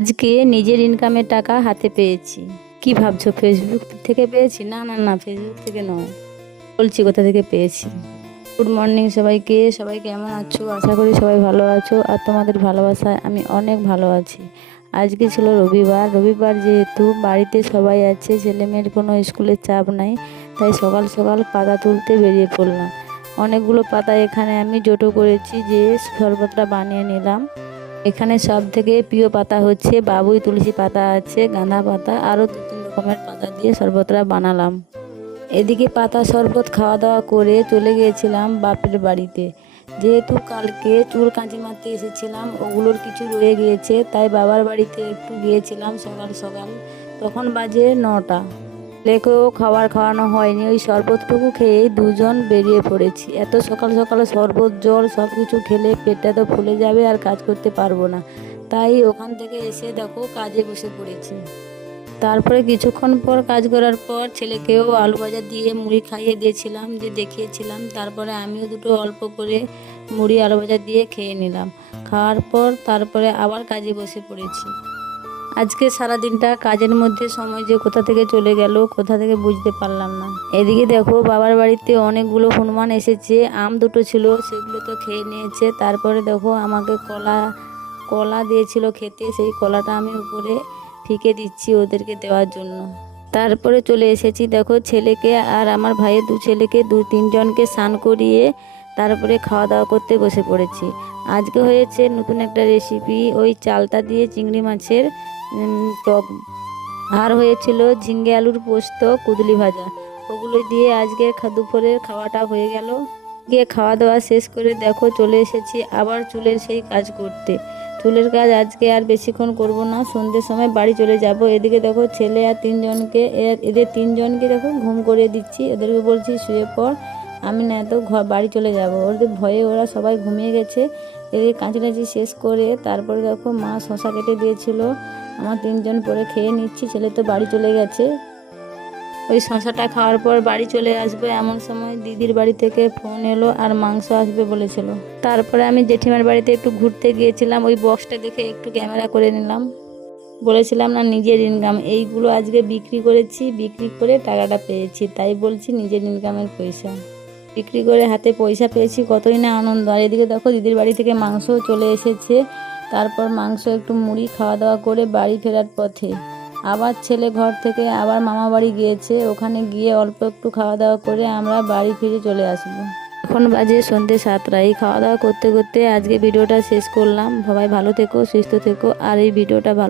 আজকে নিজের ইনকামের টাকা হাতে পেয়েছি। কি ভাবছো ফেসবুক থেকে পেয়েছি? না না না, ফেসবুক থেকে নয়, বলছি কোথা থেকে পেয়েছি। গুড মর্নিং সবাইকে। সবাই কেমন আছো? আশা করি সবাই ভালো আছো, আর তোমাদের ভালোবাসায় আমি অনেক ভালো আছি। আজকে ছিল রবিবার। রবিবার যেহেতু বাড়িতে সবাই আছে, ছেলেমেয়ের কোনো স্কুলের চাপ নাই, তাই সকাল সকাল পাতা তুলতে বেরিয়ে পড়লাম। অনেকগুলো পাতা এখানে আমি জোটো করেছি, যে শরবতটা বানিয়ে নিলাম। এখানে সব থেকে প্রিয় পাতা হচ্ছে বাবুই তুলসী পাতা আছে, গাঁদা পাতা, আরও 2-3 রকমের পাতা দিয়ে শরবতটা বানালাম। এদিকে পাতা শরবত খাওয়া দাওয়া করে চলে গিয়েছিলাম বাপের বাড়িতে। যেহেতু কালকে চুল কাঁচি মারতে এসেছিলাম, ওগুলোর কিছু রয়ে গিয়েছে, তাই বাবার বাড়িতে একটু গিয়েছিলাম সকাল সকাল। তখন বাজে 9টা। ছেলেকেও খাবার খাওয়ানো হয়নি, ওই শরবতটুকু খেয়েই দুজন বেরিয়ে পড়েছি। এত সকাল সকালে শরবত জল সব কিছু খেলে পেটটা তো ফুলে যাবে, আর কাজ করতে পারবো না। তাই ওখান থেকে এসে দেখো কাজে বসে পড়েছি। তারপরে কিছুক্ষণ পর কাজ করার পর ছেলেকেও আলু ভাজা দিয়ে মুড়ি খাইয়ে দিয়েছিলাম, যে দেখিয়েছিলাম। তারপরে আমিও দুটো অল্প করে মুড়ি আলু ভাজা দিয়ে খেয়ে নিলাম। খাওয়ার পর তারপরে আবার কাজে বসে পড়েছি। আজকে সারা দিনটা কাজের মধ্যে সময় যে কোথা থেকে চলে গেল, কোথা থেকে বুঝতে পারলাম না। এদিকে দেখো বাবার বাড়িতে অনেকগুলো হনুমান এসেছে, আম দুটো ছিল, সেগুলো তো খেয়ে নিয়েছে। তারপরে দেখো আমাকে কলা দিয়েছিল খেতে, সেই কলাটা আমি উপরে ফিকে দিচ্ছি ওদেরকে দেওয়ার জন্য। তারপরে চলে এসেছি দেখো ছেলেকে আর আমার ভাইয়ের 2 ছেলেকে 2-3 জনকে স্নান করিয়ে তারপরে খাওয়া দাওয়া করতে বসে পড়েছি। আজকে হয়েছে নতুন একটা রেসিপি, ওই চালতা দিয়ে চিংড়ি মাছের টক, আর হয়েছিল ঝিঙ্গে আলুর পোস্ত, কুদলি ভাজা। ওগুলো দিয়ে আজকে দুপুরের খাওয়াটা হয়ে গেল। গিয়ে খাওয়া দাওয়া শেষ করে দেখো চলে এসেছি আবার চুলের সেই কাজ করতে। চুলের কাজ আজকে আর বেশিক্ষণ করব না, সন্ধ্যের সময় বাড়ি চলে যাব। এদিকে দেখো ছেলে আর 3 জনকে, এদের 3 জনকে দেখো ঘুম করিয়ে দিচ্ছি। এদেরকে বলছি শুয়ে পড়, আমি না তো বাড়ি চলে যাব। ওদের ভয়ে ওরা সবাই ঘুমিয়ে গেছে। এদিকে কাঁচি টাঁচি শেষ করে তারপরে দেখো মা শশা কেটে দিয়েছিল, আমার 3 জন পরে খেয়ে নিচ্ছি। ছেলে তো বাড়ি চলে গেছে। ওই শশাটা খাওয়ার পর বাড়ি চলে আসবো, এমন সময় দিদির বাড়ি থেকে ফোন এলো, আর মাংস আসবে বলেছিল। তারপরে আমি জেঠিমার বাড়িতে একটু ঘুরতে গিয়েছিলাম, ওই বক্সটা দেখে একটু ক্যামেরা করে নিলাম। বলেছিলাম না নিজের ইনকাম, এইগুলো আজকে বিক্রি করেছি, বিক্রি করে টাকাটা পেয়েছি, তাই বলছি নিজের ইনকামের পয়সা। বিক্রি করে হাতে পয়সা পেয়েছি, কতই না আনন্দ। আর এদিকে দেখো দিদির বাড়ি থেকে মাংসও চলে এসেছে। তারপর মাংস একটু মুড়ি খাওয়া দাওয়া করে বাড়ি ফেরার পথে আবার ছেলে ঘর থেকে আবার মামা বাড়ি গিয়েছে, ওখানে গিয়ে অল্প একটু খাওয়া দাওয়া করে আমরা বাড়ি ফিরে চলে আসবো। এখন বাজে সন্ধ্যে 7টা। এই খাওয়া দাওয়া করতে করতে আজকে ভিডিওটা শেষ করলাম। সবাই ভালো থেকো, সুস্থ থেকো, আর এই ভিডিওটা ভালো